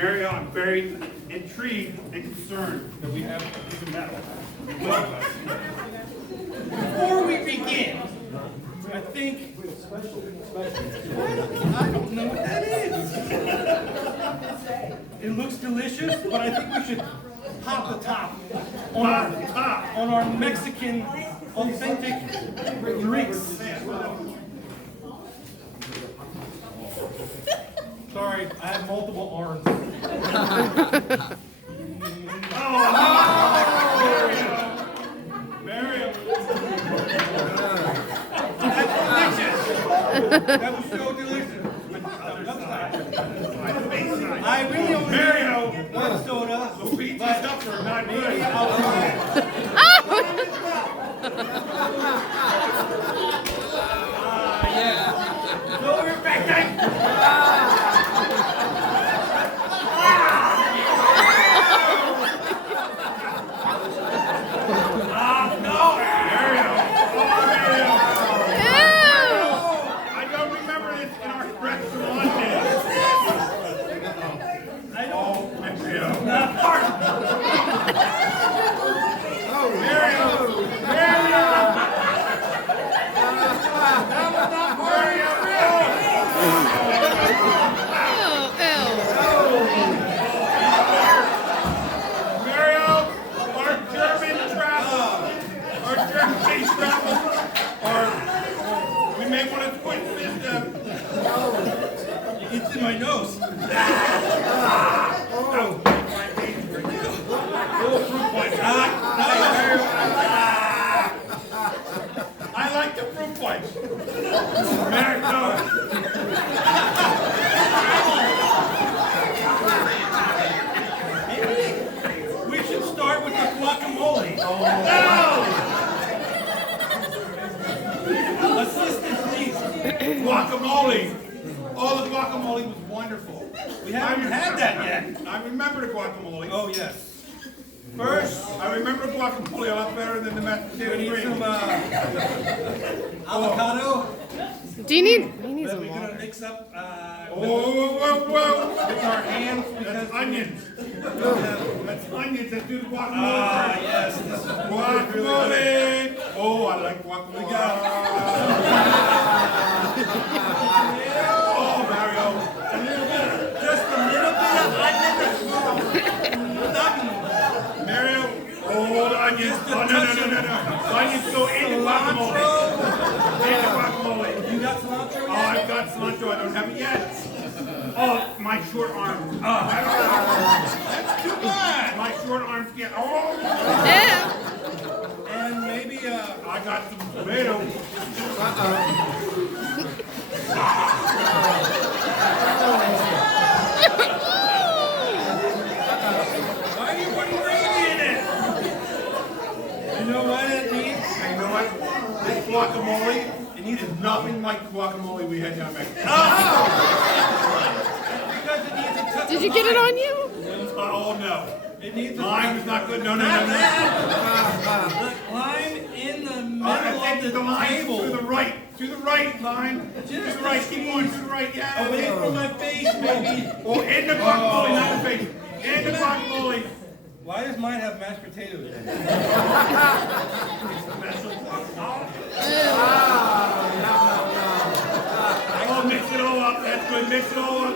Mario, I'm very intrigued and concerned that we have a piece of metal. Before we begin, I think... I don't know what that is. It looks delicious, but I think we should pop the top on our Mexican authentic drinks. Sorry, I have multiple arms. Mario. That's delicious. That was so delicious. I really only Mario one soda. So beat this up for not good. Yeah. Go over back there. It's in my nose. I like the fruit punch. We should start with the guacamole. No! Assistant, please. Guacamole. Oh, the guacamole was wonderful. We haven't had that yet. I remember the guacamole. Oh, yes. First, I remember the guacamole a lot better than the mashed potato. We need some avocado. Do you need some water? We're going to mix up with our hands because that's onions. That's onions that do the guacamole. Ah, yes. This is guacamole. Oh, I like guacamole. Onions. Oh, no. Onions go in the guacamole. You got cilantro yet? Oh, I've got cilantro. I don't have it yet. Oh, my short arms. That's too bad. My short arms get... Oh! Yeah. And maybe, I got some tomato. Why are you putting gravy in it? You know what it needs? You know what? This guacamole, it needs nothing like the guacamole we had down in Mexico. Because it needs a touch. Did you get it on you? Oh, no. It needs lime is not good. No. Lime in the middle of the table. To the right, lime. To the right, keep going to the right. Yeah. Away from my face, baby. Oh, in the guacamole, not the face. In the guacamole. Why does mine have mashed potatoes in it? Special guacamole. Oh, mix it all up. That's good. Mix it all up.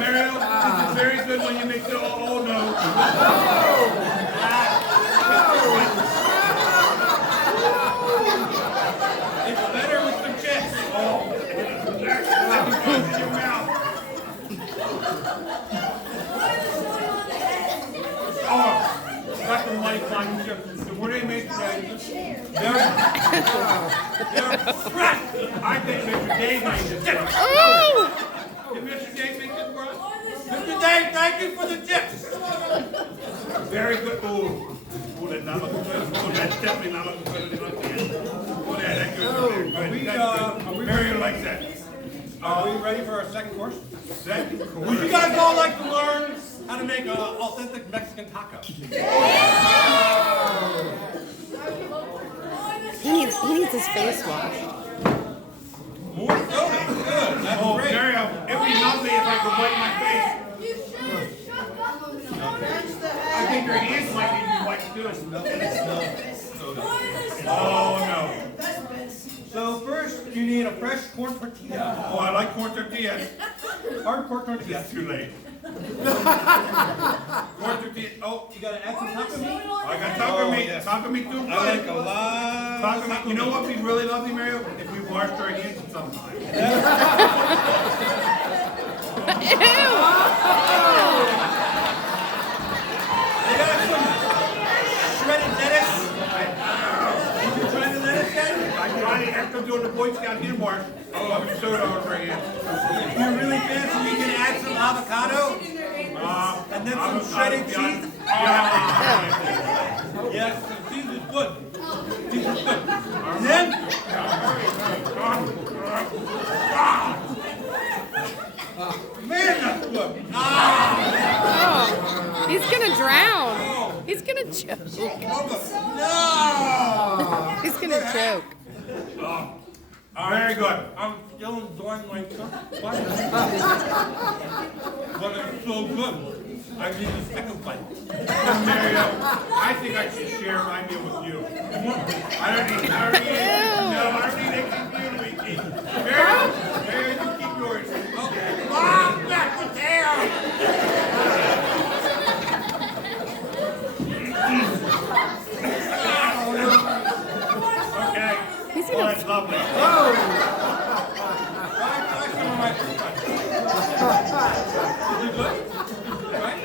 Mario, this is very good when you mix it all. Oh, no. It's better with some chips. Oh, that's in your mouth. Oh, got the lifeline chips. So what do they make today? They're fresh. I think Mr. Dave made this. Oh! Did Mr. Dave make this for us? Mr. Dave, thank you for the chips. Very good. Oh, that's not looking good. Oh, that's definitely not looking good. Oh, that's good. Mario likes that. Are we ready for our second course? Second course. Would you guys all like to learn how to make an authentic Mexican taco? He needs his face washed. More soda. Good. That's great. Mario, it would be lovely if I could wipe my face. think your hands might need to be wiped too. Oh no. So first, you need a fresh corn tortilla. Oh, I like corn tortillas. Hardcore tortilla. It's too late. Corn tortilla. Oh, You gotta add some taco meat. I got taco meat. yes. Taco meat too. I like a lot. Taco meat. You know what would be really lovely, Mario? If we washed our hands at some time. You got some shredded lettuce. You trying the lettuce, guys? I tried it after doing the Boy Scout hand march. Oh, I'm soda on our hands. If you're really fancy, you can add some avocado and then some shredded cheese. Yes, the cheese is good. Cheese is good. And then, man, that's good. Oh, he's gonna drown. He's gonna choke. No! He's gonna choke. Very good. I'm still enjoying my stuff. But it's so good. I need a second bite. Mario, I think I should share my meal with you. I don't need extra for you to eat. Mario, you keep yours. Okay. Mom, back the tail! Okay. He's Oh, gonna. that's lovely. Try some of my food. Is it good? Right?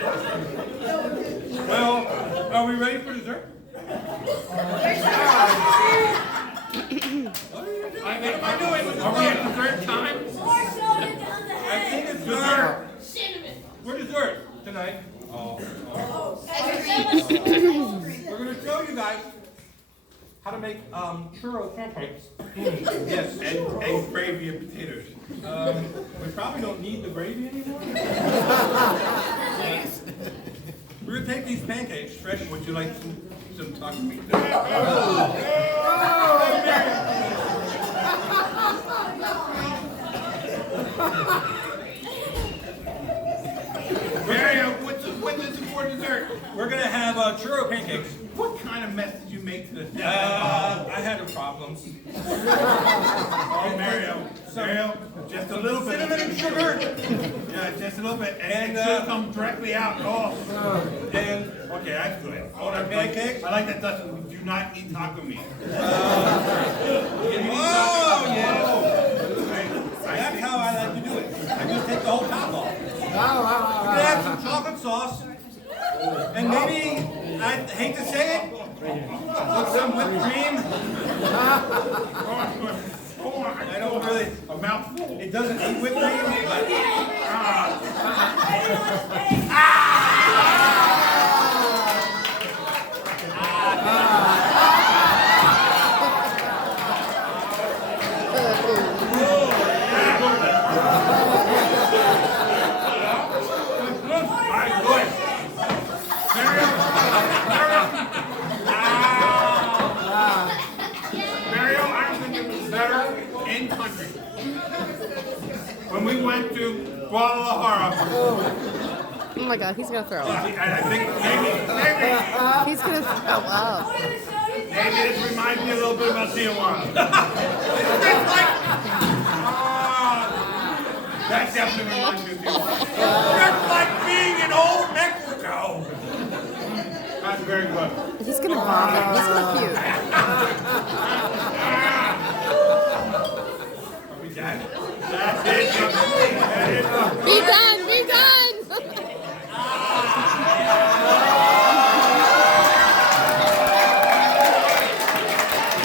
Well, are we ready for dessert? I knew it was. Are we at dessert time? I think it's dessert. We're dessert tonight. We're going to show you guys how to make churro pancakes. Yes, Egg, gravy, and potatoes. we probably don't need the gravy anymore. We're going to take these pancakes, fresh. Would you like some taco meat? Mario, what's this for dessert? We're going to have churro pancakes. What kind of mess did you make to the I had a problem. Oh, Mario, just a little bit. Cinnamon and sugar. Yeah, just a little bit. And it And, should come directly out. Oh. And Okay, that's good. Oh, our pancakes. I like that, Dustin. We do not eat taco meat. Oh, yeah. That's how I like to do it. I just take the whole top off. We're gonna have some chocolate sauce. And maybe, I hate to say it, with some whipped cream. I don't really, A mouthful. it doesn't eat whipped cream, but Alright, good. Mario, I think it was better in country. When we went to Guadalajara, Oh my God, he's gonna throw up. and I think maybe He's gonna throw up. this reminds me a little bit about Tijuana. That definitely reminds me of Tijuana. Just like being in old Mexico. That's very good. He's gonna vomit. He's gonna puke. Are we done? That's it. That is Be done.